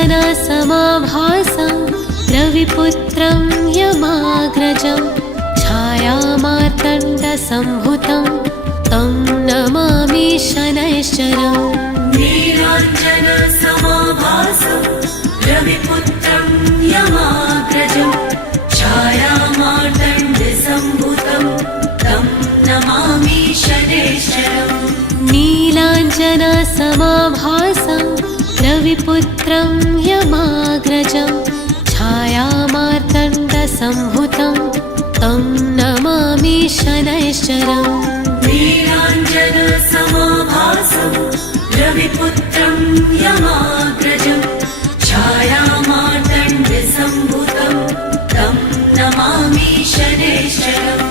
नीलाञ्जनसमाभासं रविपुत्रं यमाग्रजं छायामार्तण्डसम्भुतं तं नमामि शनैश्चरम्। नीलाञ्जनसमाभासं रविपुत्रं यमाग्रजं छायामार्तण्डसम्भुतं तं नमामि शनैश्चरम्। नीलाञ्जनसमाभासं रविपुत्रं यमाग्रजं छायामार्तण्डसम्भुतं तं नमामि शनैश्चरम्। नीलाञ्जनसमाभासं रविपुत्रं यमाग्रजं छायामार्तण्डसम्भुतं तं नमामि शनैश्चरम्।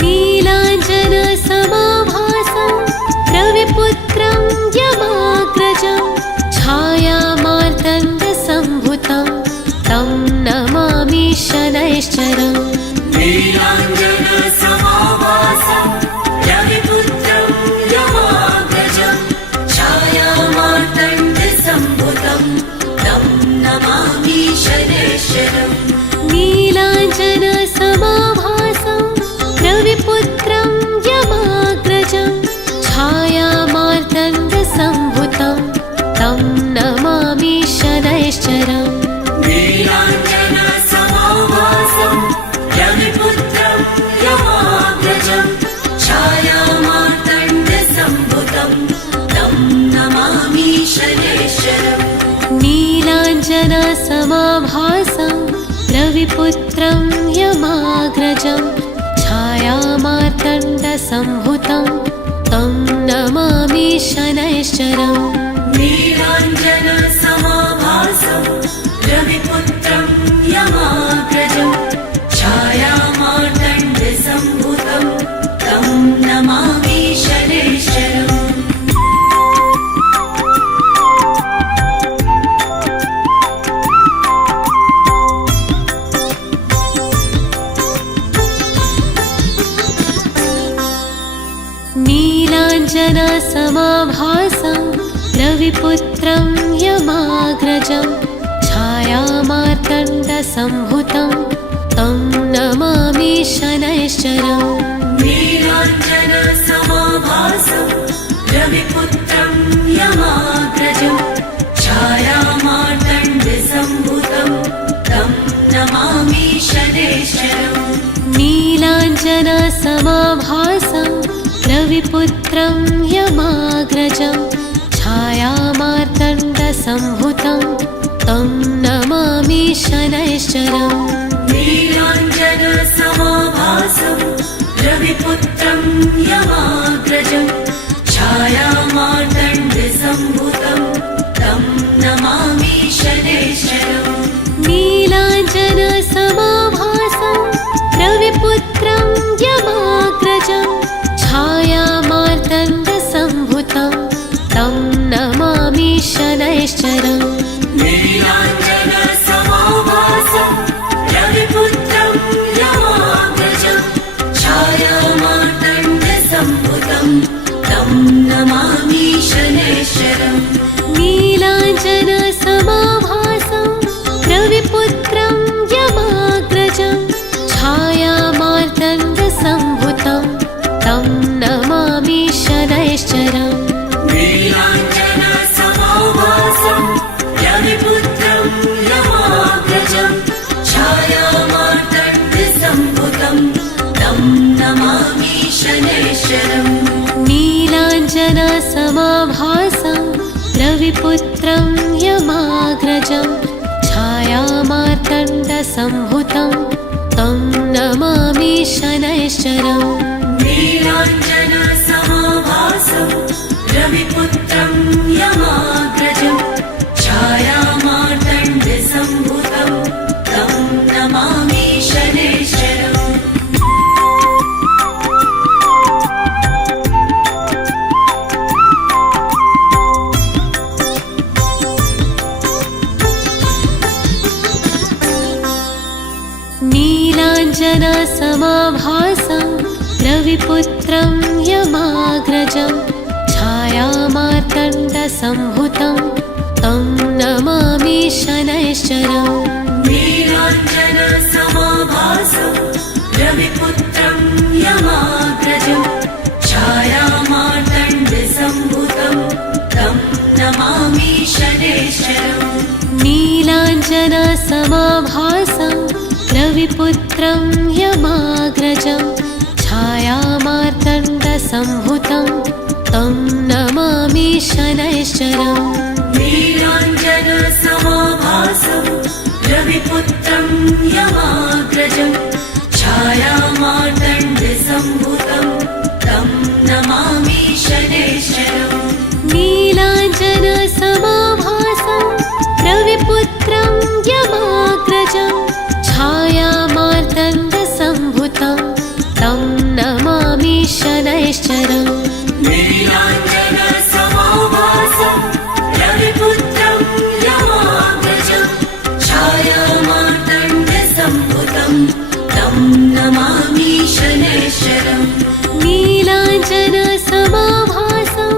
नीलाञ्जनसमाभासं रविपुत्रं यमाग्रजं छायामार्तण्डसम्भुतं तं नमामि शनैश्चरम्। नीलाञ्जनसमाभासं रविपुत्रं यमाग्रजं छायामार्तण्डसम्भुतं तं नमामि शनैश्चरम्। नीलाञ्जनसमाभासं रविपुत्रं यमाग्रजं छायामार्तण्डसम्भुतं तं नमामि शनैश्चरम्। नीलाञ्जनसमाभासं रविपुत्रं यमाग्रजं छायामार्तण्डसम्भुतं तं नमामि शनैश्चरम्। नीलाञ्जनसमाभासं रविपुत्रं यमाग्रजं छायामार्तण्डसम्भुतं तं नमामि शनैश्चरम्। नीलाञ्जनसमाभासं रविपुत्रं यमाग्रजं छायामार्तण्डसम्भुतं तं नमामि शनैश्चरम्। नीलाञ्जनसमाभासं रविपुत्रं यमाग्रजं छायामार्तण्डसम्भुतं तं नमामि शनैश्चरम्। नीलाञ्जनसमाभासं रविपुत्रं यमाग्रजं छायामार्तण्डसम्भुतं तं नमामि शनैश्चरम्। नीलाञ्जनसमाभासं रविपुत्रं यमाग्रजं छायामार्तण्डसम्भुतं तं नमामि शनैश्चरम्। नीलाञ्जनसमाभासं रविपुत्रं यमाग्रजं छायामार्तण्डसम्भुतं तं नमामि शनैश्चरम्। नीलाञ्जनसमाभासं रविपुत्रं यमाग्रजं छायामार्तण्डसम्भुतं तं नमामि शनैश्चरम्। नीलाञ्जनसमाभासं रविपुत्रं यमाग्रजं छायामार्तण्डसम्भुतं तं नमामि शनैश्चरम्। नीलाञ्जनसमाभासं रविपुत्रं यमाग्रजं छायामार्तण्डसम्भुतं तं नमामि शनैश्चरम्। नीलाञ्जनसमाभासं रविपुत्रं यमाग्रजं छायामार्तण्डसम्भुतं तं नमामि शनैश्चरम्। नीलाञ्जनसमाभासं रविपुत्रं यमाग्रजं छायामार्तण्डसम्भुतं तं नमामि शनैश्चरम्। नीलाञ्जनसमाभासं रविपुत्रं यमाग्रजं छायामार्तण्डसम्भुतं तं नमामि शनैश्चरम्। नीलाञ्जनसमाभासं रविपुत्रं यमाग्रजं छायामार्तण्डसम्भुतं तं नमामि शनैश्चरम्। शनैश्चरम् नीलाञ्जनसमाभासं रविपुत्रं यमाग्रजं छायामार्तण्डसम्भुतं तं नमामि शनैश्चरम् नीलाञ्जनसमाभासं रविपुत्रं यमाग्रजं छायामार्तण्डसम्भुतं तं नमामि शनैश्चरम् नीलाञ्जनसमाभासं रविपुत्रं यमाग्रजं छायामार्तण्डसम्भुतं तं नमामि शनैश्चरम् नीलाञ्जनसमाभासं रविपुत्रं यमाग्रजं छायामार्तण्डसम्भुतं तं नमामि शनैश्चरम् नीलाञ्जनसमाभासं रविपुत्रं यमाग्रजं छायामार्तण्डसम्भुतं तं नमामि शनैश्चरम् नीलाञ्जनसमाभासं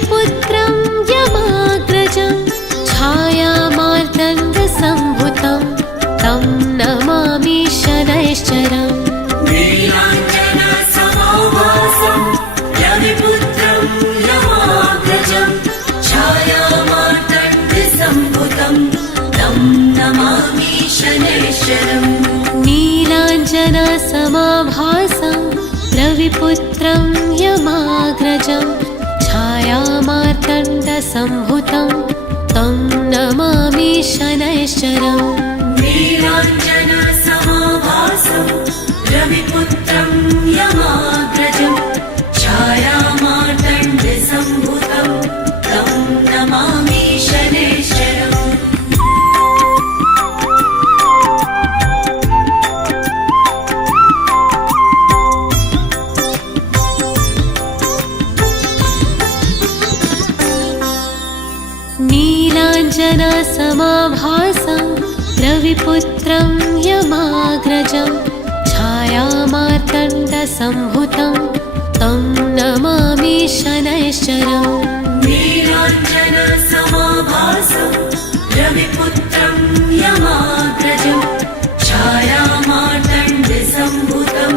रविपुत्रं यमाग्रजं छायामार्तण्डसम्भुतं तं नमामि शनैश्चरम् नीलाञ्जनसमाभासं रविपुत्रं यमाग्रजं छायामार्तण्डसम्भुतं तं नमामि शनैश्चरम् नीलाञ्जनसमाभासं रविपुत्रं यमाग्रजं छायामार्तण्डसम्भुतं तं नमामि शनैश्चरम् नीलाञ्जनसमाभासं रविपुत्रं यमाग्रजं छायामार्तण्डसम्भुतं तं नमामि शनैश्चरम् नीलाञ्जनसमाभासं रविपुत्रं यमाग्रजं छायामार्तण्डसम्भुतं तं नमामि शनैश्चरम् नीलाञ्जनसमाभासं रविपुत्रं यमाग्रजं छायामार्तण्डसम्भुतं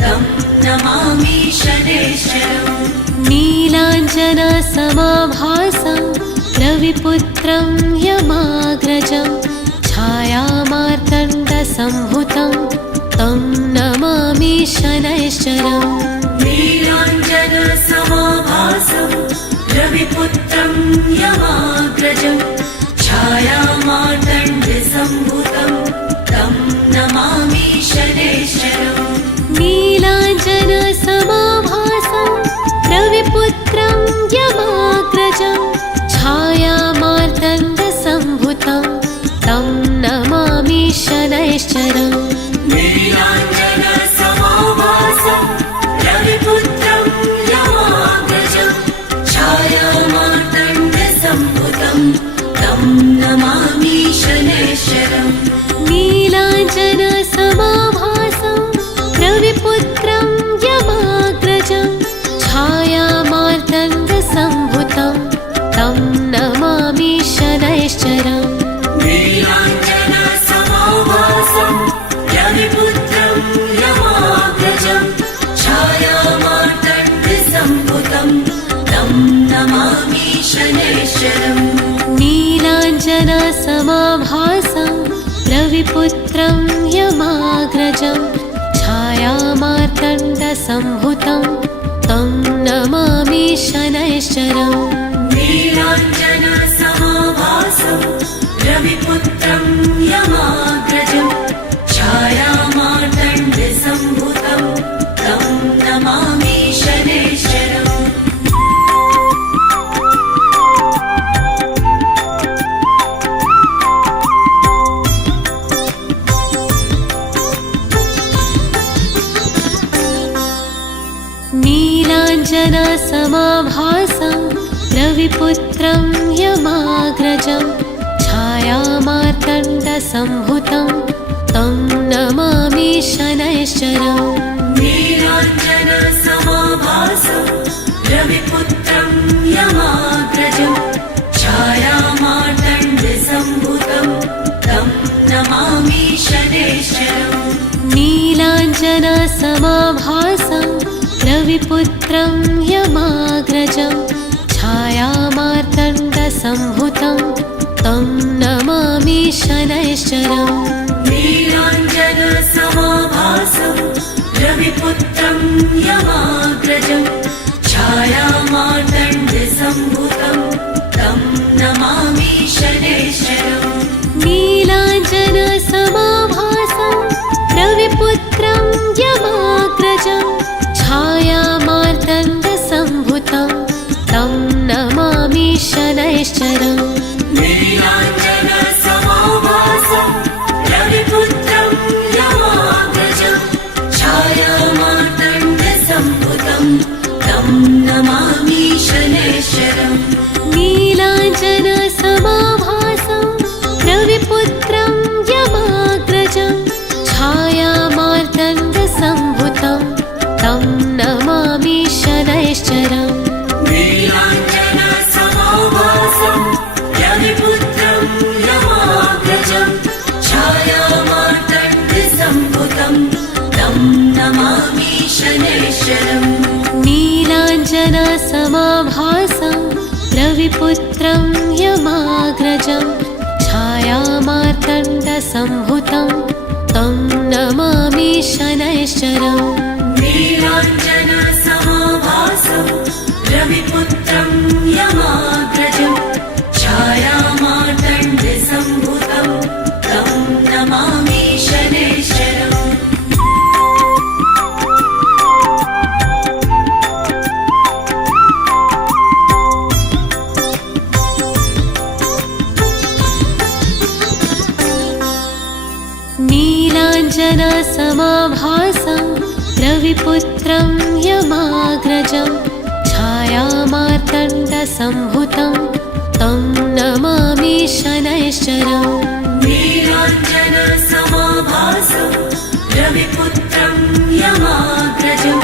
तं नमामि शनैश्चरम् नीलाञ्जनसमाभासं रविपुत्रं यमाग्रजं छायामार्तण्डसम्भुतं तं नमामि शनैश्चरम् नीलाञ्जनसमाभासं रविपुत्रं यमाग्रजं छायामार्तण्डसम्भुतं तं नमामि शनैश्चरम् नीलाञ्जनसमाभासं रविपुत्रं यमाग्रजं छायामार्तण्डसम्भुतं तं नमामि शनैश्चरम् नीलाञ्जनसमाभासं रविपुत्रं यमाग्रजं छायामार्तण्डसम्भुतं तं नमामि शनैश्चरम् नीलाञ्जनसमाभासं रविपुत्रं यमाग्रजं छायामार्तण्डसम्भुतं तं नमामि शनैश्चरम् नीलाञ्जनसमाभासं रविपुत्रं यमाग्रजं छायामार्तण्डसम्भुतं तं नमामि शनैश्चरम् नीलाञ्जनसमाभासं रविपुत्रं यमाग्रजं छायामार्तण्डसम्भुतं तं नमामि शनैश्चरम् नीलाञ्जनसमाभासं रविपुत्रं यमाग्रजं छायामार्तण्डसम्भुतं तं नमामि शनैश्चरम् नीलाञ्जनसमाभासं रविपुत्रं यमाग्रजं छायामार्तण्डसम्भुतं तं नमामि शनैश्चरम् नीलाञ्जनसमाभासं रविपुत्रं यमाग्रजं छायामार्तण्डसम्भुतं रविपुत्रं यमाग्रजं छायामार्तण्डसम्भुतं तं नमामि शनैश्चरम् नीलाञ्जनसमाभासं रविपुत्रं यमाग्रजं छायामार्तण्डसम्भुतं तं नमामि शनैश्चरम् नीलाञ्जनसमाभासं रविपुत्रं यमाग्रजं छायामार्तण्डसम्भुतं तं नमामि शनैश्चरम् नीलाञ्जनसमाभासं रविपुत्रं यमाग्रजं छायामार्तण्डसम्भुतं तं नमामि शनैश्चरम् नीलाञ्जनसमाभासं रविपुत्रं यमाग्रजं छायामार्तण्डसम्भुतं तं नमामि शनैश्चरम् नीलाञ्जनसमाभासं रविपुत्रं यमाग्रजं छायामार्तण्डसम्भुतं तं नमामि शनैश्चरम् नीलाञ्जनसमाभासं रविपुत्रं यमाग्रजं छायामार्तण्डसम्भुतं तं नमामि शनैश्चरम् नीलाञ्जनसमाभासं रविपुत्रं यमाग्रजं छायामार्तण्डसम्भुतं तं नमामि शनैश्चरम् नीलाञ्जनसमाभासं रविपुत्रं यमाग्रजं छायामार्तण्डसम्भुतं तं नमामि शनैश्चरम् नीलाञ्जनसमाभासं रविपुत्रं यमाग्रजं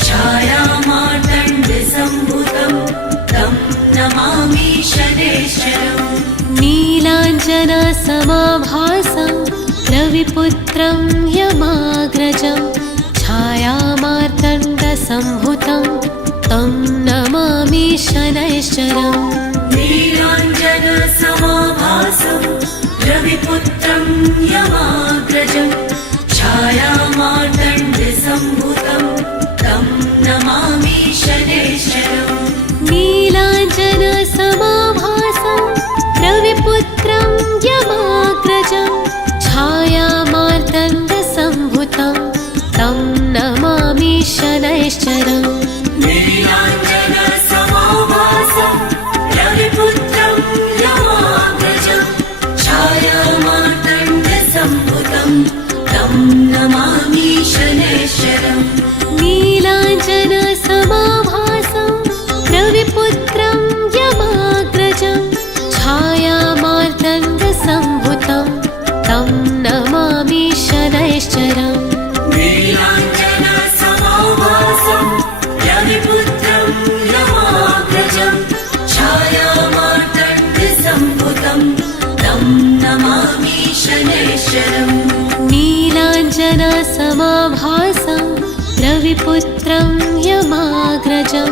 छायामार्तण्डसम्भुतं तं नमामि शनैश्चरम् नीलाञ्जनसमाभासं रविपुत्रं यमाग्रजं छायामार्तण्डसम्भुतं तं नमामि शनैश्चरम् नीलाञ्जनसमाभासं रविपुत्रं यमाग्रजं छायामार्तण्डसम्भुतं तं नमामि शनैश्चरम् नीलाञ्जनसमाभासं रविपुत्रं यमाग्रजं छायामार्तण्डसम्भुतं तं नमामि शनैश्चरम् नीलाञ्जनसमाभासं रविपुत्रं यमाग्रजं छायामार्तण्डसम्भुतं तं नमामि शनैश्चरम् नीलाञ्जनसमाभासं रविपुत्रं यमाग्रजं छायामार्तण्डसम्भुतं तं नमामि शनैश्चरम् नीलाञ्जनसमाभासं रविपुत्रं यमाग्रजं छायामार्तण्डसम्भुतं तं नमामि शनैश्चरम् नीलाञ्जनसमाभासं रविपुत्रं यमाग्रजं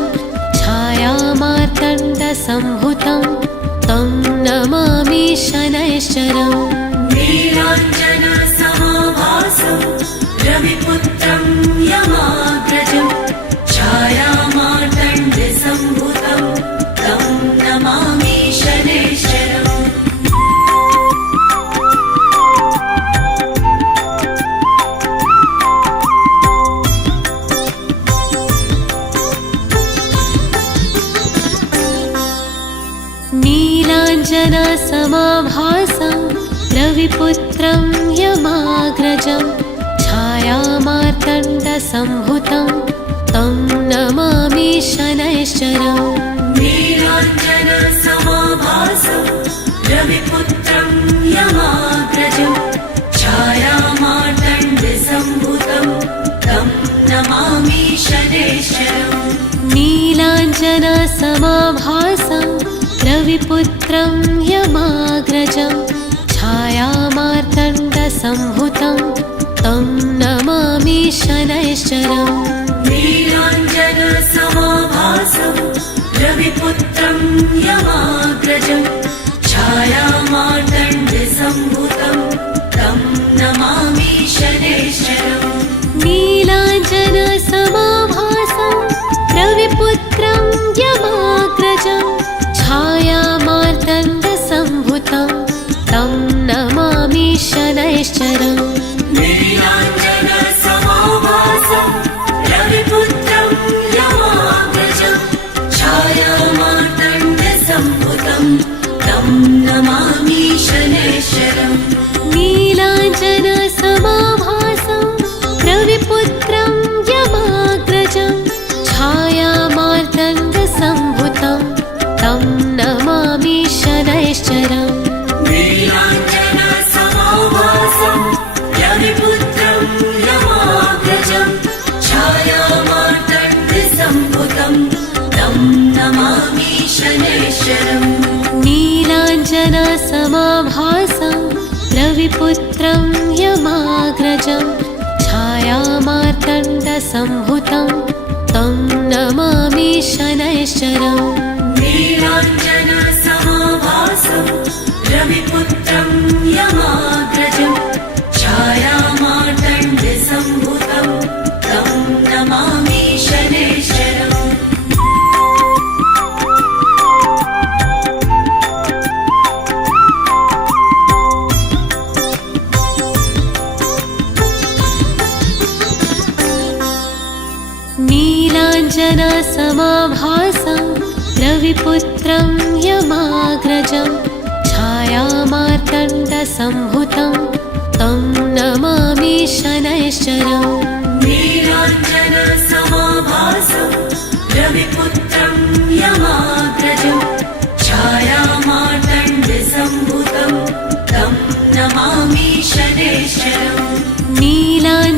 छायामार्तण्डसम्भुतं तं नमामि शनैश्चरम् नीलाञ्जनसमाभासं रविपुत्रं यमाग्रजं छायामार्तण्डसम्भुतं तं नमामि शनैश्चरम् नीलाञ्जनसमाभासं रविपुत्रं यमाग्रजं छायामार्तण्डसम्भुतं तं नमामि शनैश्चरम् नीलाञ्जनसमाभासं रविपुत्रं यमाग्रजं छायामार्तण्डसम्भुतं तं नमामि शनैश्चरम् नीलाञ्जनसमाभासं रविपुत्रं यमाग्रजं छायामार्तण्डसम्भुतं तं नमामि शनैश्चरम् नीलाञ्जनसमाभासं रविपुत्रं यमाग्रजं छायामार्तण्डसम्भुतं तं नमामि शनैश्चरम् नीलाञ्जनसमाभासं रविपुत्रं यमाग्रजं छायामार्तण्डसम्भुतं तं नमामि शनैश्चरम् नीलाञ्जनसमाभासं रविपुत्रं यमाग्रजं छायामार्तण्डसम्भुतं तं नमामि शनैश्चरम् नीलाञ्जनसमाभासं रविपुत्रं यमाग्रजं छायामार्तण्डसम्भुतं तं नमामि शनैश्चरम् नीलाञ्जनसमाभासं रविपुत्रं यमाग्रजं छायामार्तण्डसम्भुतं तं नमामि शनैश्चरम् नीलाञ्जनसमाभासं रविपुत्रं यमाग्रजं छायामार्तण्डसम्भुतं तं नमामि शनैश्चरम् नीलाञ्जनसमाभासं रविपुत्रं यमाग्रजं छायामार्तण्डसम्भुतं तं नमामि शनैश्चरम् नीलाञ्जनसमाभासं रविपुत्रं यमाग्रजं छायामार्तण्डसम्भुतं तं नमामि शनैश्चरम् नीलाञ्जनसमाभासं रविपुत्रं यमाग्रजं छायामार्तण्डसम्भुतं तं नमामि शनैश्चरम् नीलाञ्जनसमाभासं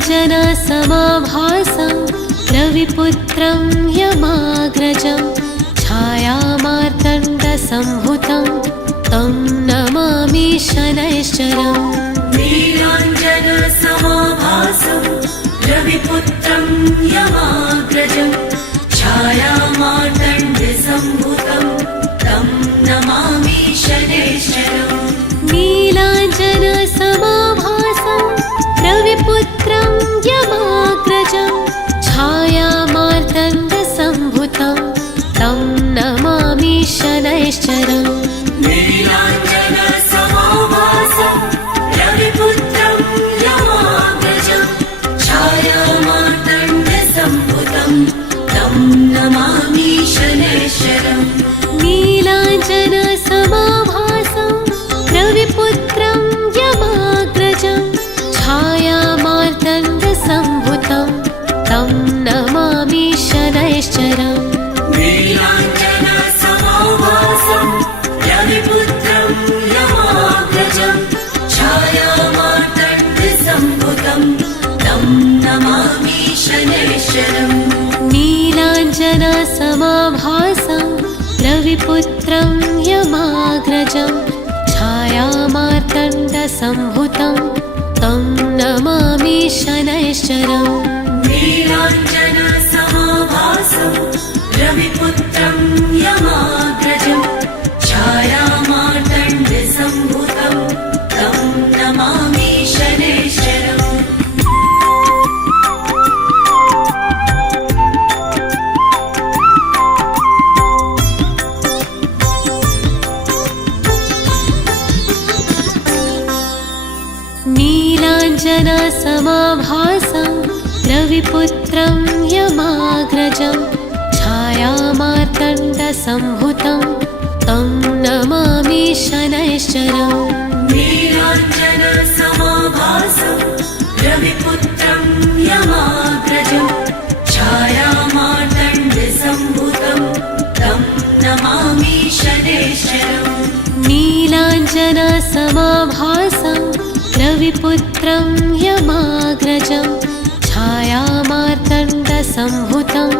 रविपुत्रं यमाग्रजं छायामार्तण्डसम्भुतं तं नमामि शनैश्चरम् नीलाञ्जनसमाभासं रविपुत्रं यमाग्रजं छायामार्तण्डसम्भुतं तं नमामि शनैश्चरम् नीलाञ्जनसमाभासं रविपुत्रं यमाग्रजं छायामार्तण्डसम्भुतं तं नमामि शनैश्चरम् नीलाञ्जनसमाभासं रविपुत्रं यमाग्रजं छायामार्तण्डसम्भुतं तं नमामि शनैश्चरम् नीलाञ्जनसमाभासं रविपुत्रं यमाग्रजं छायामार्तण्डसम्भुतं तं नमामि शनैश्चरम् नीलाञ्जनसमाभासं रविपुत्रं यमाग्रजं छायामार्तण्डसम्भुतं तं नमामि शनैश्चरम् नीलाञ्जनसमाभासं रविपुत्रं यमाग्रजं छायामार्तण्डसम्भुतं तं नमामि शनैश्चरम् नीलाञ्जनसमाभासं रविपुत्रं यमाग्रजं छायामार्तण्डसम्भुतं तं नमामि शनैश्चरम् नीलाञ्जनसमाभासं रविपुत्रं यमाग्रजं छायामार्तण्डसम्भुतं तं नमामि शनैश्चरम् नीलाञ्जनसमाभासं रविपुत्रं यमाग्रजं छायामार्तण्डसम्भुतं तं नमामि शनैश्चरम् नीलाञ्जनसमाभासं रविपुत्रं यमाग्रजं छायामार्तण्डसम्भुतं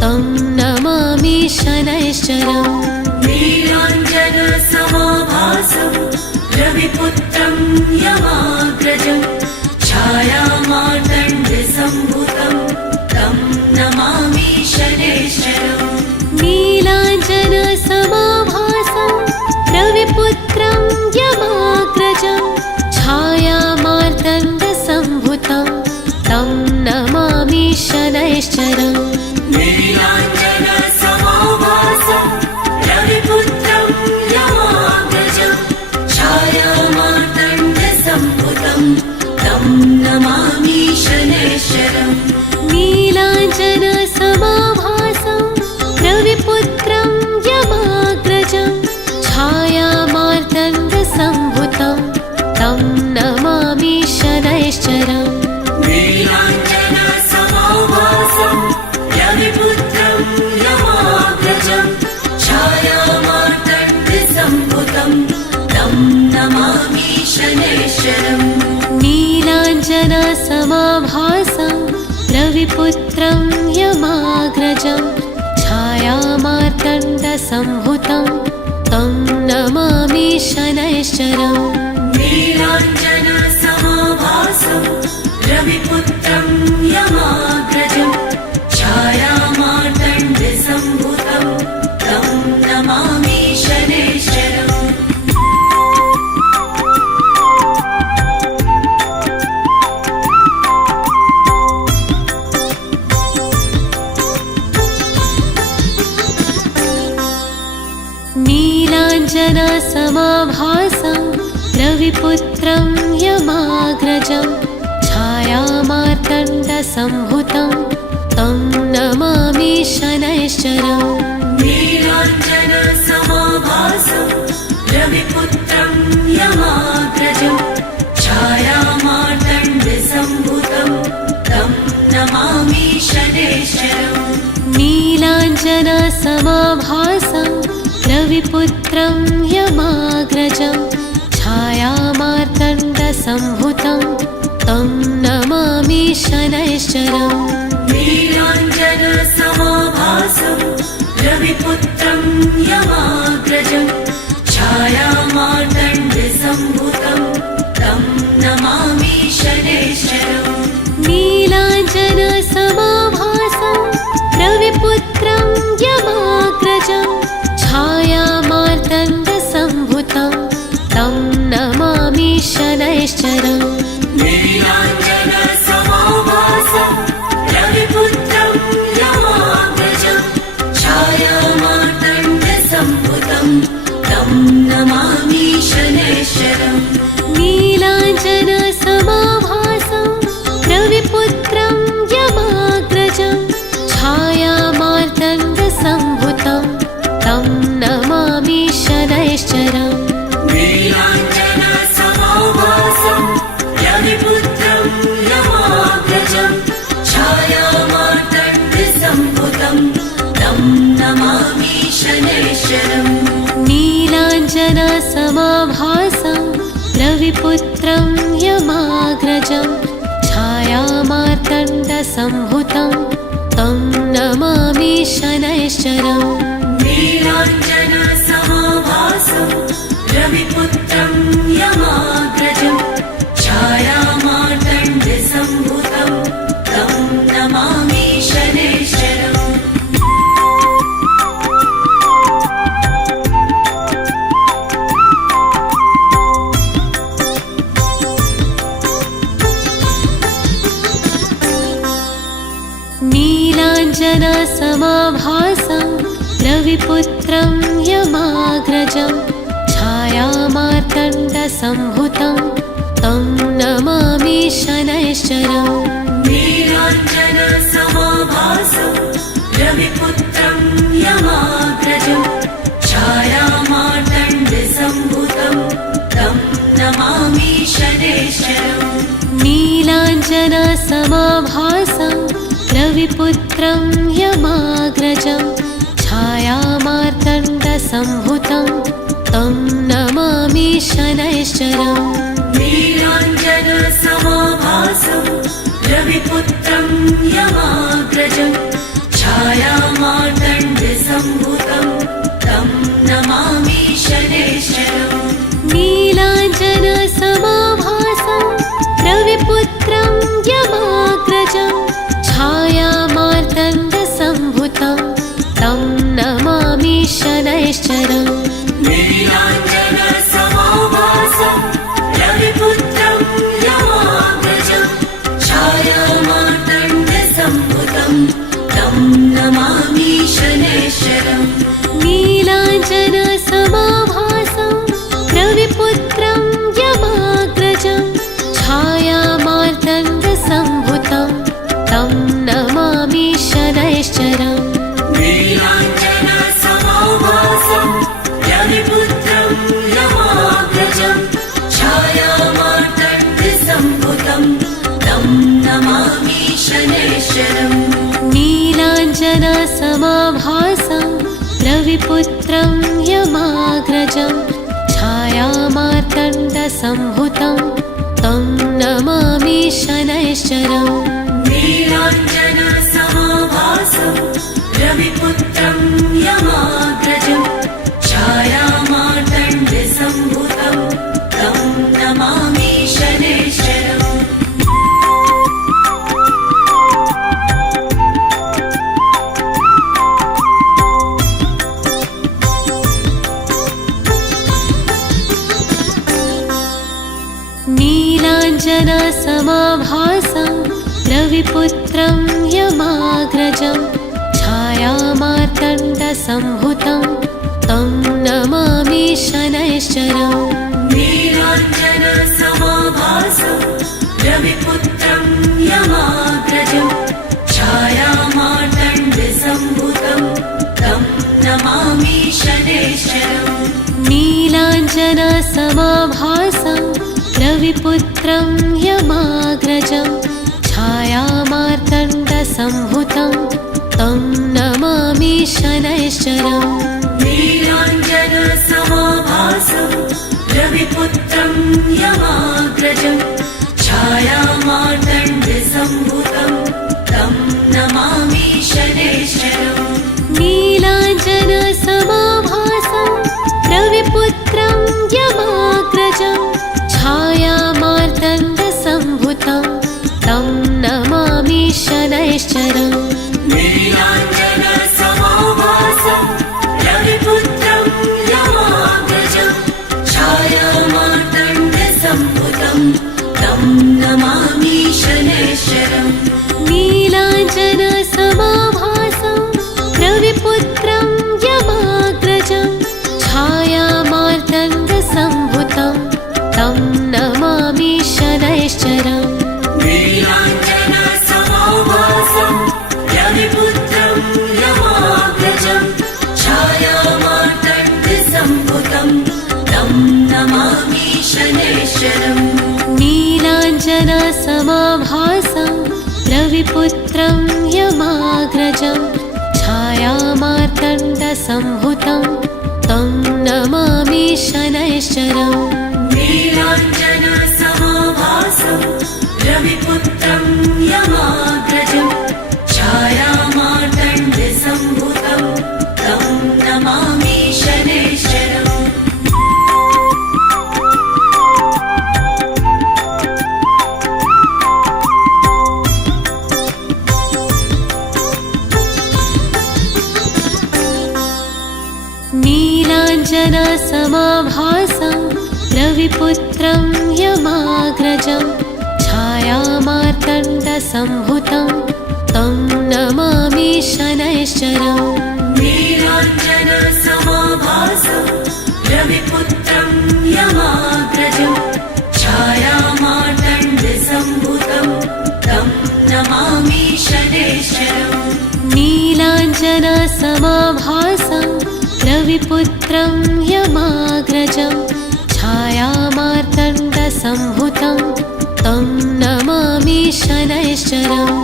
तं नमामि शनैश्चरम् नीलाञ्जनसमाभासं रविपुत्रं यमाग्रजं छायामार्तण्डसम्भुतं तं मार्तण्डसम्भुतं तं नमामि शनैश्चरम् नीलाञ्जनसमाभासं रविपुत्रं यमाग्रजं छायामार्तण्डसम्भुतं तं नमामि शनैश्चरम् नीलाञ्जनसमाभासं रविपुत्रं यमाग्रजं छायामार्तण्डसम्भुतं तं नमामि शनैश्चरम् नीलाञ्जनसमाभासं रविपुत्रं यमाग्रजं छायामार्तण्डसम्भुतं तं नमामि शनैश्चरम् नीलाञ्जनसमाभासं रविपुत्रं यमाग्रजं छायामार्तण्डसम्भुतं तं नमामि शनैश्चरम् नीलाञ्जनसमाभासं रविपुत्रं यमाग्रजं छायामार्तण्डसम्भुतं तं नमामि शनैश्चरम् नीलाञ्जनसमाभासं रविपुत्रं यमाग्रजं छायामार्तण्डसम्भुतं तं नमामि शनैश्चरम् नीलाञ्जनसमाभासं रविपुत्रं यमाग्रजं छायामार्तण्डसम्भुतं तं नमामि शनैश्चरम् नीलाञ्जनसमाभासं रविपुत्रं यमाग्रजं छायामार्तण्डसम्भुतं तं नमामि शनैश्चरम् नीलाञ्जनसमाभासं रविपुत्रं यमाग्रजं छायामार्तण्डसम्भुतं तं नमामि शनैश्चरम् नीलाञ्जनसमाभासं रविपुत्रं यमाग्रजं छायामार्तण्डसम्भुतं तं नमामि शनैश्चरम् नीलाञ्जनसमाभासं रविपुत्रं यमाग्रजं छायामार्तण्डसम्भुतं तं नमामि शनैश्चरम् नीलाञ्जनसमाभासं रविपुत्रं यमाग्रजं छायामार्तण्डसम्भुतं तं नमामि शनैश्चरम् नीलाञ्जनसमाभासं रविपुत्रं यमाग्रजं छायामार्तण्डसम्भुतं तं नमामि शनैश्चरम् नीलाञ्जनसमाभासं रविपुत्रं यमाग्रजं छायामार्तण्डसम्भुतं तं नमामि शनैश्चरम् नीलाञ्जनसमाभासं रविपुत्रं यमाग्रजं छायामार्तण्डसम्भुतं तं नमामि शनैश्चरम् नीलाञ्जनसमाभासं रविपुत्रं यमाग्रजं छायामार्तण्डसम्भुतं तं नमामि शनैश्चरम् नीलाञ्जनसमाभासं रविपुत्रं यमाग्रजं छायामार्तण्डसम्भुतं तं नमामि शनैश्चरम् नीलाञ्जनसमाभासं रविपुत्रं यमाग्रजं छायामार्तण्डसम्भुतं तं नमामि शनैश्चरम् नीलाञ्जनसमाभासं रविपुत्रं यमाग्रजं छायामार्तण्डसम्भुतं तं नमामि शनैश्चरम् नीलाञ्जनसमाभासं रविपुत्रं यमाग्रजं छायामार्तण्डसम्भुतं तं नमामि शनैश्चरम् नीलाञ्जनसमाभासं रविपुत्रं यमाग्रजं रविपुत्रं यमाग्रजं छायामार्तण्डसम्भुतं तं नमामि शनैश्चरम् नीलाञ्जनसमाभासं रविपुत्रं यमाग्रजं छायामार्तण्डसम्भुतं तं नमामि शनैश्चरम् नीलाञ्जनसमाभासं रविपुत्रं यमाग्रजं छायामार्तण्डसम्भुतं तं नमामि शनैश्चरम् नीलाञ्जनसमाभासं रविपुत्रं यमाग्रजं छायामार्तण्डसम्भुतं तं नमामि शनैश्चरम् नीलाञ्जनसमाभासं रविपुत्रं यमाग्रजं छायामार्तण्डसम्भुतं तं नमामि शनैश्चरम् नीलाञ्जनसमाभासं रविपुत्रं यमाग्रजं छायामार्तण्डसम्भुतं तं नमामि शनैश्चरम् नीलाञ्जनसमाभासं रविपुत्रं यमाग्रजं छायामार्तण्डसम्भुतं तं नमामि शनैश्चरम् नीलाञ्जनसमाभासं रविपुत्रं यमाग्रजं छायामार्तण्डसम्भुतं तं नमामि शनैश्चरम् नीलाञ्जनसमाभासं रविपुत्रं यमाग्रजं छायामार्तण्डसम्भुतं तं नमामि शनैश्चरम् नीलाञ्जनसमाभासं रविपुत्रं यमाग्रजं छायामार्तण्डसम्भुतं तं नमामि शनैश्चरम् नीलाञ्जनसमाभासं रविपुत्रं यमाग्रजं छायामार्तण्डसम्भुतं तं नमामि शनैश्चरम् नीलाञ्जनसमाभासं रविपुत्रं यमाग्रजं छायामार्तण्डसम्भुतं तं नमामि शनैश्चरम् नीलाञ्जनसमाभासं रविपुत्रं यमाग्रजं छायामार्तण्डसम्भुतं तं नमामि शनैश्चरम्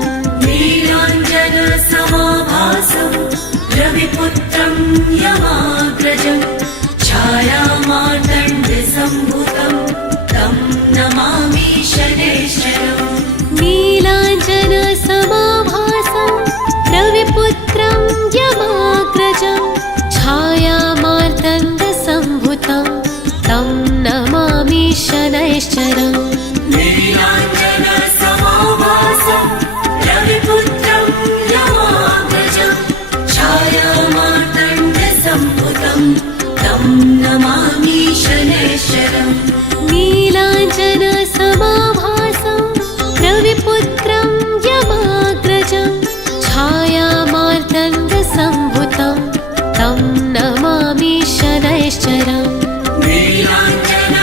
नीलाञ्जनसमाभासं रविपुत्रं यमाग्रजं छायामार्तण्डसम्भुतं तं नमामि शनैश्चरम् नीलाञ्जनसमाभासं रविपुत्रं यमाग्रजं छायामार्तण्डसम्भुतं तं नमामि शनैश्चरम् नीलाञ्जनसमाभासं रविपुत्रं यमाग्रजं छायामार्तण्डसम्भुतं तं नमामि शनैश्चरम् नीलाञ्जनसमाभासं रविपुत्रं यमाग्रजं छायामार्तण्डसम्भुतं तं नमामि शनैश्चरम्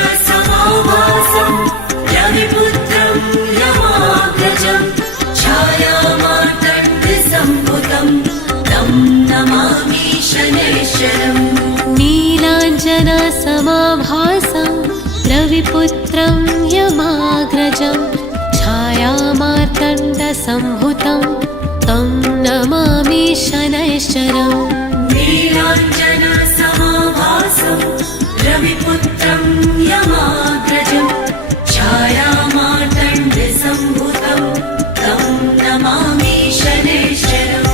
नीलाञ्जनसमाभासं रविपुत्रं यमाग्रजं छायामार्तण्डसम्भुतं तं नमामि शनैश्चरम् नीलाञ्जनसमाभासं रविपुत्रं यमाग्रजं छायामार्तण्डसम्भुतं तं नमामि शनैश्चरम् नीलाञ्जनसमाभासं रविपुत्रं यमाग्रजं छायामार्तण्डसम्भुतं तं नमामि शनैश्चरम्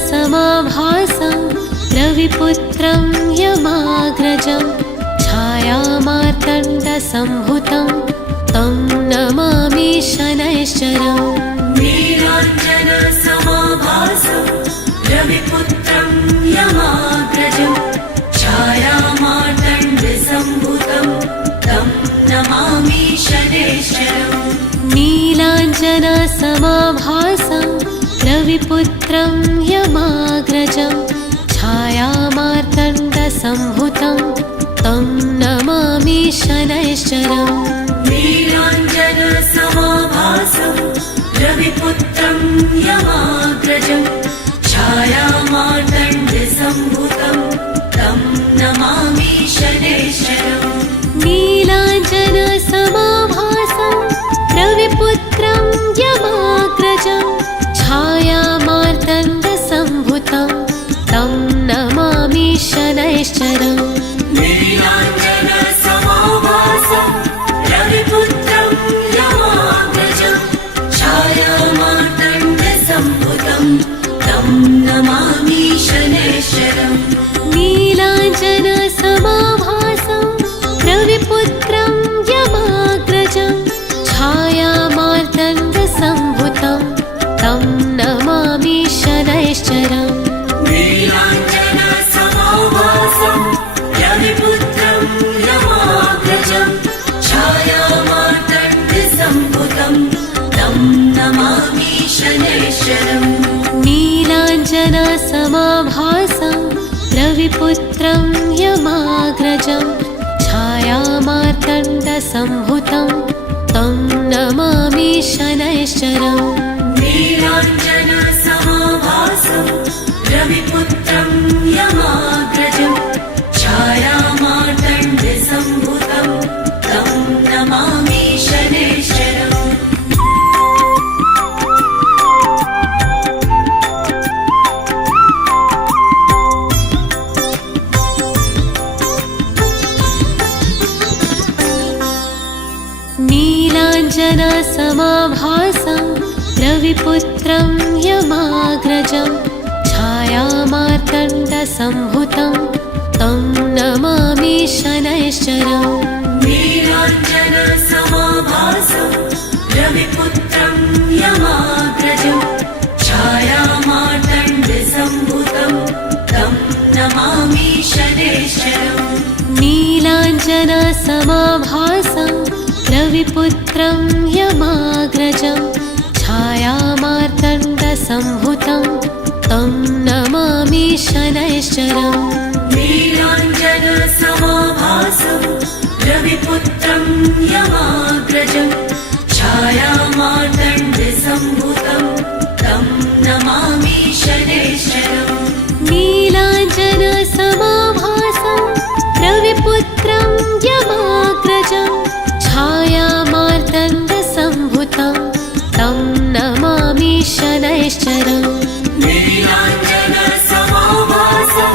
नीलाञ्जनसमाभासं रविपुत्रं यमाग्रजं छायामार्तण्डसम्भुतं तं नमामि शनैश्चरम् नीलाञ्जनसमाभासं रविपुत्रं यमाग्रजं छायामार्तण्डसम्भुतं तं नमामि शनैश्चरम् नीलाञ्जनसमाभासं रविपुत्रं यमाग्रजं छायामार्तण्डसम्भुतं तं नमामि शनैश्चरम् नीलाञ्जनसमाभासं रविपुत्रं यमाग्रजं छायामार्तण्डसम्भुतं तं नमामि शनैश्चरम् नीलाञ्जनसमाभासं रविपुत्रं यमाग्रजं छायामार्तण्डसम्भुतं तं नमामि शनैश्चरम् नीलाञ्जनसमाभासं रविपुत्रं यमाग्रजं छायामार्तण्डसम्भुतं तं नमामि शनैश्चरम् नीलाञ्जनसमाभासं रविपुत्रं यमाग्रजं छायामार्तण्डसम्भुतं तं नमामि शनैश्चरम् नीलाञ्जनसमाभासं रविपुत्रं यमाग्रजं छायामार्तण्डसम्भुतं तं नमामि शनैश्चरम् नीलाञ्जनसमाभासं रविपुत्रं यमाग्रजं छायामार्तण्डसम्भुतं तं नमामि शनैश्चरम् नीलाञ्जनसमाभासं रविपुत्रं यमाग्रजं छायामार्तण्डसम्भुतं तं नमामि शनैश्चरम् नीलाञ्जनसमाभासं रविपुत्रं यमाग्रजं छायामार्तण्डसम्भुतं तं नमामि शनैश्चरम् नीलाञ्जनसमाभासं रविपुत्रं यमाग्रजं छायामार्तण्डसम्भुतं तं नमामि शनैश्चरम् नीलाञ्जनसमाभासं रविपुत्रं यमाग्रजं छायामार्तण्डसम्भुतं तं नमामि शनैश्चरम् नीलाञ्जनसमाभासं रविपुत्रं यमाग्रजं छायामार्तण्डसम्भुतं तं नमामि शनैश्चरम् नीलाञ्जनसमाभासं रविपुत्रं यमाग्रजं छायामार्तण्डसम्भुतं तं नमामि शनैश्चरम् नीलाञ्जनसमाभासं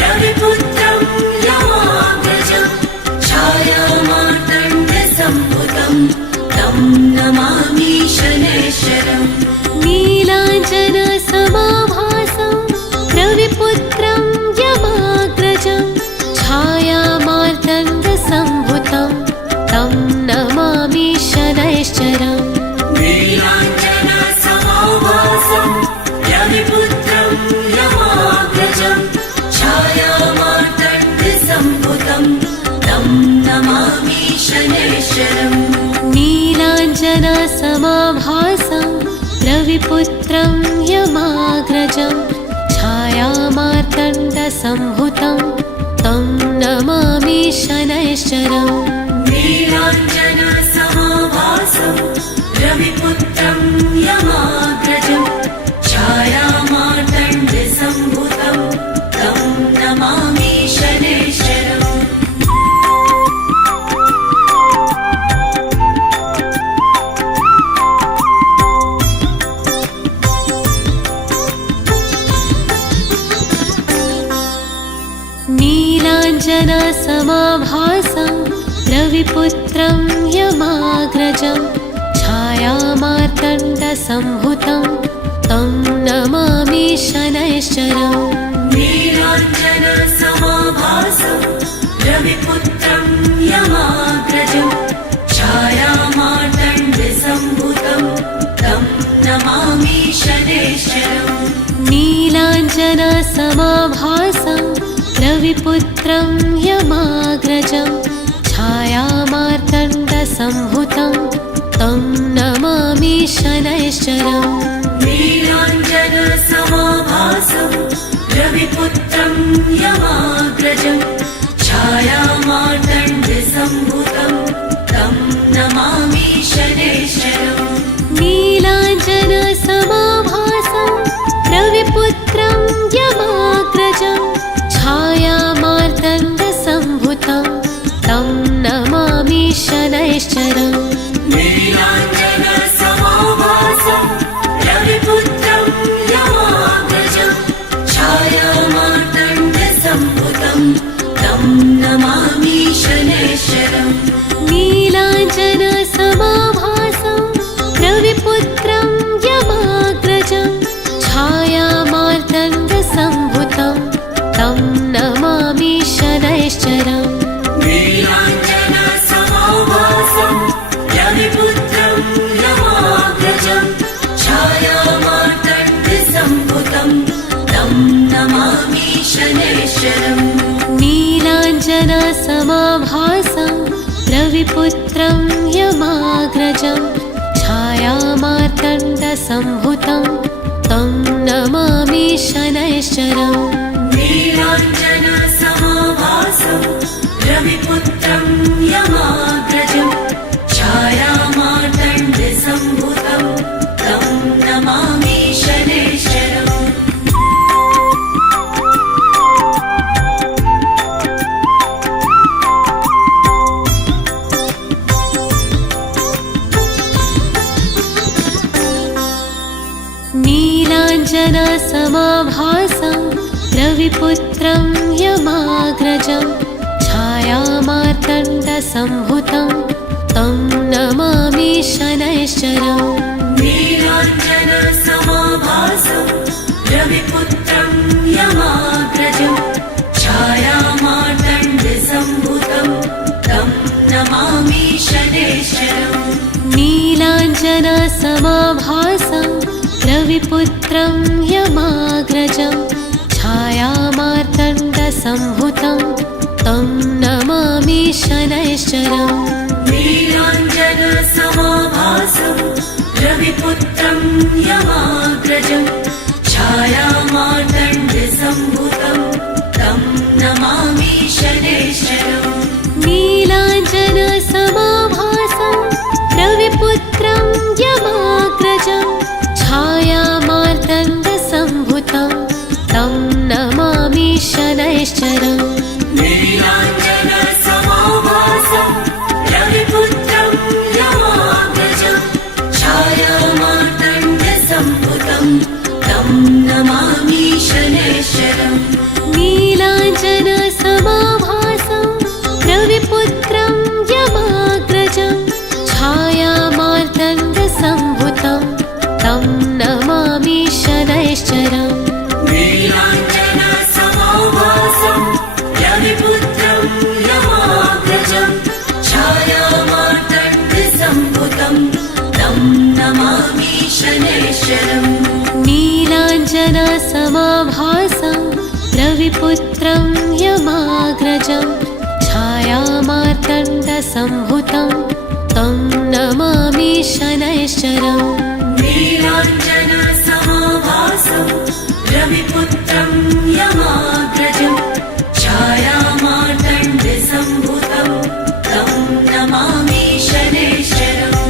रविपुत्रं यमाग्रजं छायामार्तण्डसम्भुतं तं नमामि शनैश्चरम् नीलाञ्जनसमाभासं रविपुत्रं यमाग्रजं छायामार्तण्डसम्भुतं तं नमामि शनैश्चरम् नीलाञ्जनसमाभासं रविपुत्रं यमाग्रजं छायामार्तण्डसम्भुतं तं नमामि शनैश्चरम् नीलाञ्जनसमाभासं रविपुत्रं यमाग्रजं छायामार्तण्डसम्भुतं तं नमामि शनैश्चरम् नीलाञ्जनसमाभासं रविपुत्रं यमाग्रजं छायामार्तण्डसम्भुतं तं नमामि शनैश्चरम् नीलाञ्जनसमाभासं रविपुत्रं यमाग्रजं छायामार्तण्डसम्भुतं तं नमामि शनैश्चरम् नीलाञ्जनसमाभासं रविपुत्रं यमाग्रजं छायामार्तण्डसम्भुतं तं नीलाञ्जनसमाभासं रविपुत्रं यमाग्रजं छायामार्तण्डसम्भुतं तं नमामि शनैश्चरम् नीलाञ्जनसमाभासं रविपुत्रं यमाग्रजं छायामार्तण्डसम्भुतं तं नमामि शनैश्चरम् नीलाञ्जनसमाभासं रविपुत्रं यमाग्रजं छायामार्तण्डसम्भुतं तं नमामि शनैश्चरम् नीलाञ्जनसमाभासं रविपुत्रं यमाग्रजं छायामार्तण्डसम्भुतं तं नमामि शनैश्चरम् नीलाञ्जनसमाभासं रविपुत्रं यमाग्रजं छायामार्तण्डसम्भुतं तं नमामि शनैश्चरम् नीलाञ्जनसमाभासं रविपुत्रं यमाग्रजं छायामार्तण्डसम्भुतं तं नमामि शनैश्चरम् नीलाञ्जनसमाभासं रविपुत्रं यमाग्रजं छायामार्तण्डसम्भुतं तं नमामि शनैश्चरम् नीलाञ्जनसमाभासं रविपुत्रं यमाग्रजं छायामार्तण्डसम्भुतं तं नमामि शनैश्चरम् नीलाञ्जनसमाभासं रविपुत्रं यमाग्रजं छायामार्तण्डसम्भुतं तं नमामि शनैश्चरम् नीलाञ्जनसमाभासं रविपुत्रं यमाग्रजं छायामार्तण्डसम्भुतं तं नमामि शनैश्चरम् नीलाञ्जनसमाभासं रविपुत्रं यमाग्रजं छायामार्तण्डसम्भुतं तं नमामि शनैश्चरम् नीलाञ्जनसमाभासं रविपुत्रं यमाग्रजं छायामार्तण्डसम्भुतं तं नमामि शनैश्चरम् नीलाञ्जनसमाभासं रविपुत्रं यमाग्रजं छायामार्तण्डसम्भुतं तं नमामि शनैश्चरम् नीलाञ्जनसमाभासं रविपुत्रं यमाग्रजं छायामार्तण्डसम्भुतं तं नमामि शनैश्चरम् नीलाञ्जनसमाभासं रविपुत्रं यमाग्रजं छायामार्तण्डसम्भुतं तं नमामि शनैश्चरम् नीलाञ्जनसमाभासं रविपुत्रं यमाग्रजं छायामार्तण्डसम्भुतं तं नमामि शनैश्चरम् नीलाञ्जनसमाभासं रविपुत्रं यमाग्रजं छायामार्तण्डसम्भुतं तं नमामि शनैश्चरम् नीलाञ्जनसमाभासं रविपुत्रं यमाग्रजं छायामार्तण्डसम्भुतं तं नमामि शनैश्चरम्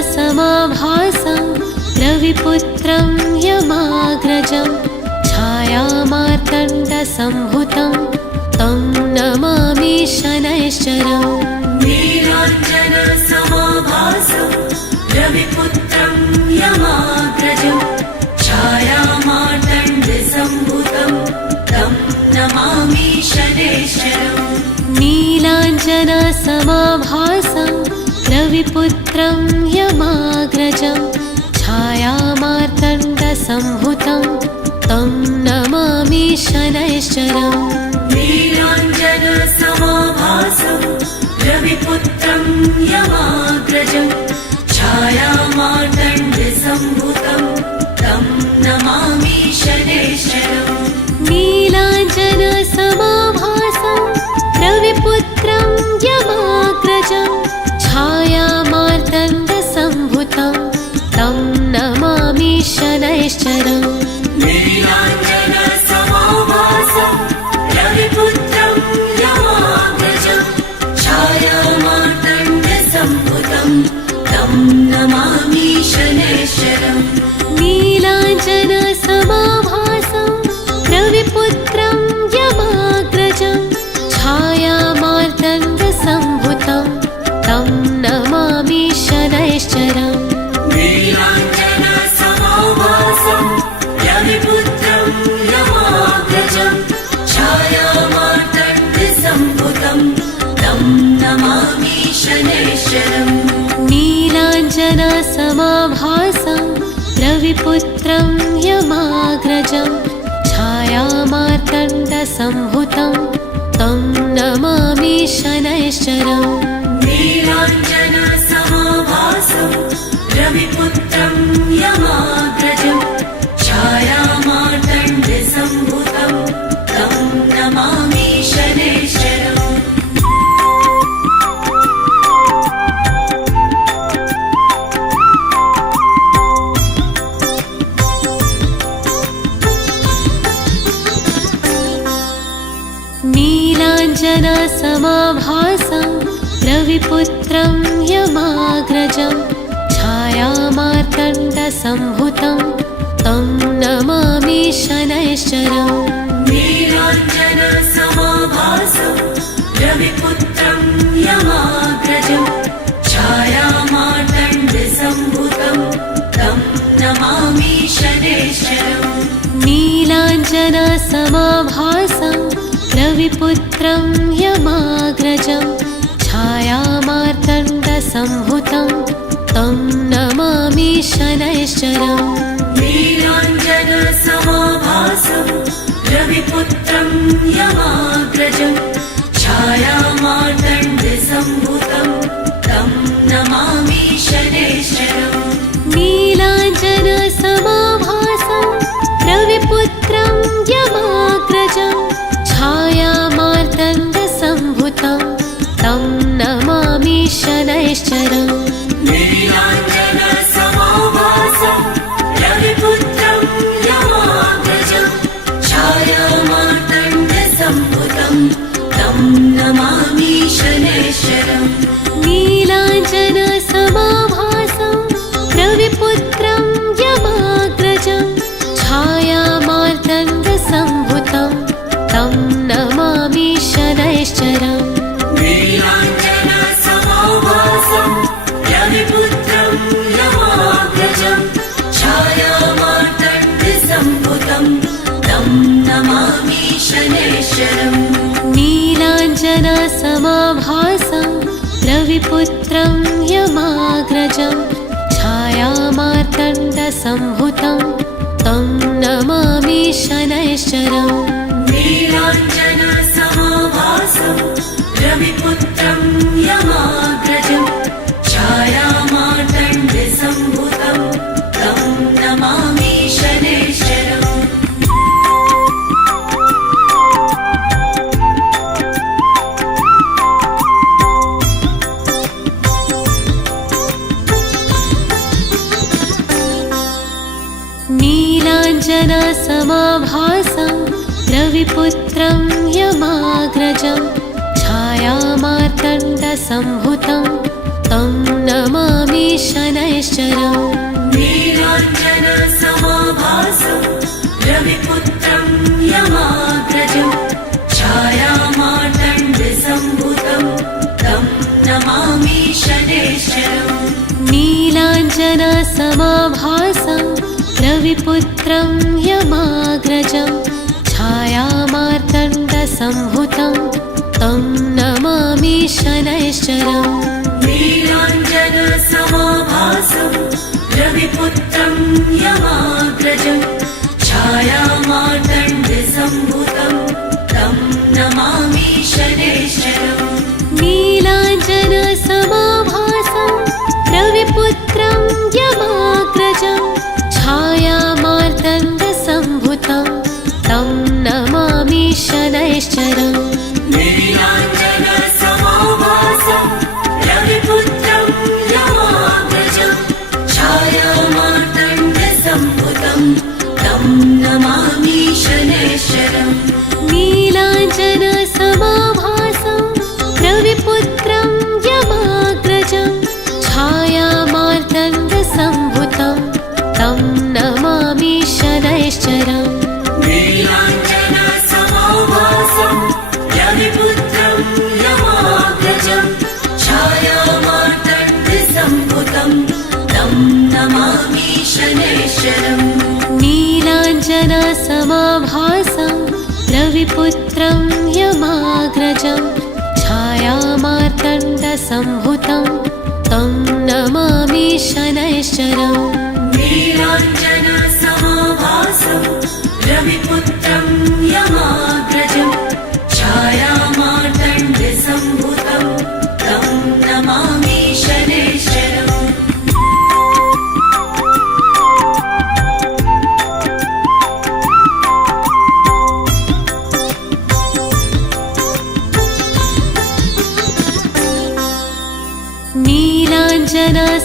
नीलाञ्जनसमाभासं रविपुत्रं यमाग्रजं छायामार्तण्डसम्भुतं तं नमामि शनैश्चरम् नीलाञ्जनसमाभासं रविपुत्रं यमाग्रजं छायामार्तण्डसम्भुतं तं नमामि शनैश्चरम् नीलाञ्जनसमाभासं रविपुत्रं यमाग्रजं छायामार्तण्डसम्भुतं तं नमामि शनैश्चरम् नीलाञ्जनसमाभासं रविपुत्रं यमाग्रजं छायामार्तण्डसम्भुतं तं नमामि शनैश्चरम् नीलाञ्जनसमाभासं रविपुत्रं यमाग्रजं छायामार्तण्डसम्भुतं तं नमामि शनैश्चरम् नीलाञ्जनसमाभासं रविपुत्रं यमाग्रजं छायामार्तण्डसम्भुतं तं नमामि शनैश्चरम् नीलाञ्जनसमाभासं रविपुत्रं यमाग्रजं छायामार्तण्डसम्भुतं तं नमामि शनैश्चरम् नीलाञ्जनसमाभासं रविपुत्रं यमाग्रजं छायामार्तण्डसम्भुतं तं नमामि शनैश्चरम् नीलाञ्जनसमाभासं रविपुत्रं यमाग्रजं छायामार्तण्डसम्भुतं तं नमामि शनैश्चरम् नीलाञ्जनसमाभासं रविपुत्रं यमाग्रजं छायामार्तण्डसम्भुतं तं नमामि शनैश्चरम् नीलाञ्जनसमाभासं रविपुत्रं यमाग्रजं छायामार्तण्डसम्भुतं तं नमामि शनैश्चरम् नीलाञ्जनसमाभासं रविपुत्रं यमाग्रजं छायामार्तण्डसम्भुतं तं नमामि शनैश्चरम् नीलाञ्जनसमाभासं रविपुत्रं यमाग्रजं छायामार्तण्डसम्भुतं तं नमामि शनैश्चरम् नीलाञ्जनसमाभासं रविपुत्रं यमाग्रजं छायामार्तण्डसम्भुतं तं नमामि शनैश्चरम् नीलाञ्जनसमाभासं रविपुत्रं यमाग्रजं छायामार्तण्डसम्भुतं तं नमामि शनैश्चरम् नीलाञ्जनसमाभासं रविपुत्रं यमाग्रजं छायामार्तण्डसम्भुतं तं नमामि शनैश्चरम् नीलाञ्जनसमाभासं रविपुत्रं यमाग्रजं छायामार्तण्डसम्भुतं तं नमामि शनैश्चरम् नीलाञ्जनसमाभासं रविपुत्रं यमाग्रजं छायामार्तण्डसम्भुतं तं नमामि शनैश्चरम् नीलाञ्जनसमाभासं रविपुत्रं यमाग्रजं छायामार्तण्डसम्भुतं तं नमामि शनैश्चरम् नीलाञ्जनसमाभासं रविपुत्रं यमाग्रजं छायामार्तण्डसम्भुतं तं नमामि शनैश्चरम् नीलाञ्जनसमाभासं रविपुत्रं यमाग्रजं छायामार्तण्डसम्भुतं तं नमामि शनैश्चरम् नीलाञ्जनसमाभासं रविपुत्रं यमाग्रजं छायामार्तण्डसम्भुतं तं नमामि शनैश्चरम् नीलाञ्जनसमाभासं रविपुत्रं यमाग्रजं छायामार्तण्डसम्भुतं तं नमामि शनैश्चरम् नीलाञ्जनसमाभासं रविपुत्रं यमाग्रजं छायामार्तण्डसम्भुतं सम्भुतं तं नमामि शनैश्चरम् नीलाञ्जनसमाभासं रविपुत्रं यमाग्रजं छायामार्तण्डसम्भुतं तं नमामि शनैश्चरम् नीलाञ्जनसमाभासं रविपुत्रं यमाग्रजं छायामार्तण्डसम्भुतं तं नमामि शनैश्चरम् नीलाञ्जनसमाभासं रविपुत्रं यमाग्रजं छायामार्तण्डसम्भुतं तं नमामि शनैश्चरम् नीलाञ्जनसमाभासं रविपुत्रं यमाग्रजं छायामार्तण्डसम्भुतं तं नमामि शनैश्चरम् नीलाञ्जनसमाभासं रविपुत्रं यमाग्रजं छायामार्तण्डसम्भुतं तं नमामि शनैश्चरम् नीलाञ्जनसमाभासं रविपुत्रं यमाग्रजं छायामार्तण्डसम्भुतं तं नमामि शनैश्चरम्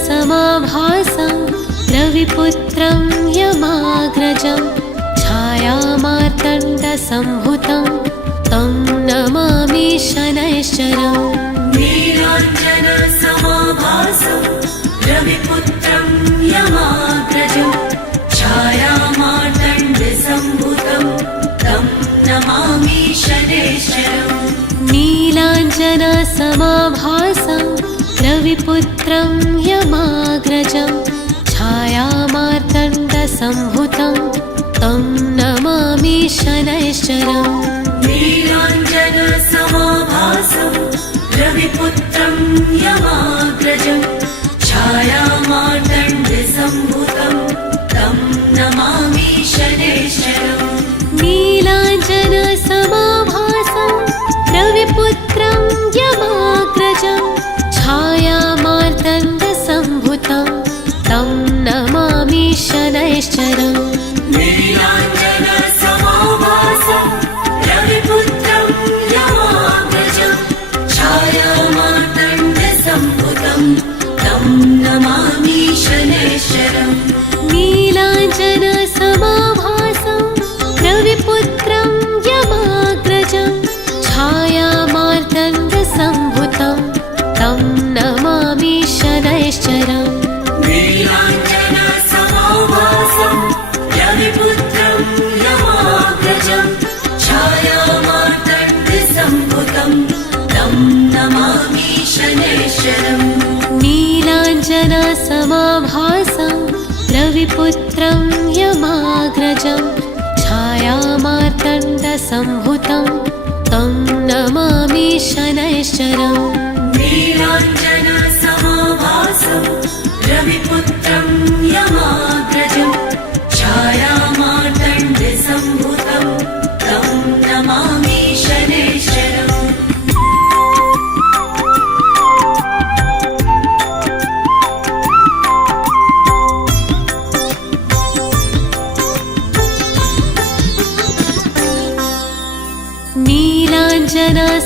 नीलाञ्जनसमाभासं रविपुत्रं यमाग्रजं छायामार्तण्डसम्भुतं तं नमामि शनैश्चरम् नीलाञ्जनसमाभासं रविपुत्रं यमाग्रजं छायामार्तण्डसम्भुतं तं नमामि शनैश्चरम् नीलाञ्जनसमाभासं रविपुत्रं यमाग्रजं छायामार्तण्डसम्भुतं तं नमामि शनैश्चरम् नीलाञ्जनसमाभासं रविपुत्रं यमाग्रजं छायामार्तण्डसम्भुतं तं नमामि शनैश्चरम् नीलाञ्जनसमाभासं रविपुत्रं यमाग्रजं छायामार्तण्डसम्भुतं तं नमामि शनैश्चरम् नीलाञ्जनसमाभासं रविपुत्रं यमाग्रजं छायामार्तण्डसम्भुतं तं नमामि शनैश्चरम् नीलाञ्जनसमाभासं रविपुत्रं यमाग्रजं छायामार्तण्डसम्भुतं तं नमामि शनैश्चरम् नीलाञ्जनसमाभासं रविपुत्रं यमाग्रजं छायामार्तण्डसम्भुतं तं नमामि शनैश्चरम् नीलाञ्जनसमाभासं रविपुत्रं यमाग्रजं छायामार्तण्डसम्भुतं तं नमामि शनैश्चरम् नीलाञ्जनसमाभासं रविपुत्रं यमाग्रजं छायामार्तण्डसम्भुतं तं नमामि शनैश्चरम्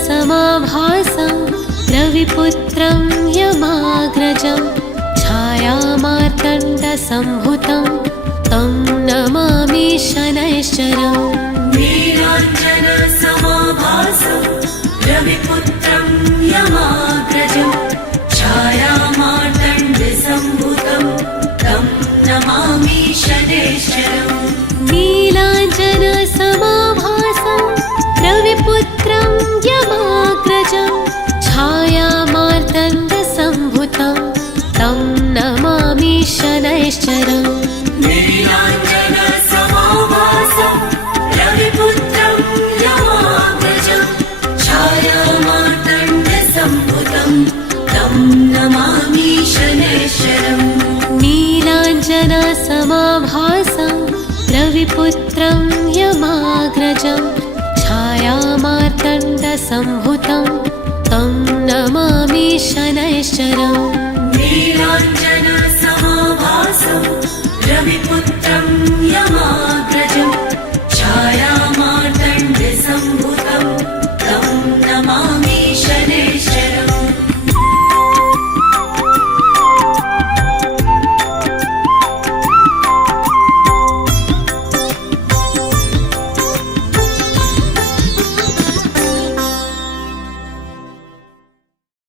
नीलाञ्जनसमाभासं रविपुत्रं यमाग्रजं छायामार्तण्डसम्भुतं तं नमामि शनैश्चरम् नीलाञ्जनसमाभासं रविपुत्रं यमाग्रजं छायामार्तण्डसम्भुतं तं नमामि शनैश्चरम् नीलाञ्जनसमाभासं रविपुत्रं यमाग्रजं छायामार्तण्डसम्भुतं तं नमामि शनैश्चरम् नीलाञ्जनसमाभासं रविपुत्रं यमाग्रजं छायामार्तण्डसम्भुतं तं नमामि शनैश्चरम् नीलाञ्जनसमाभासं रविपुत्रं यमा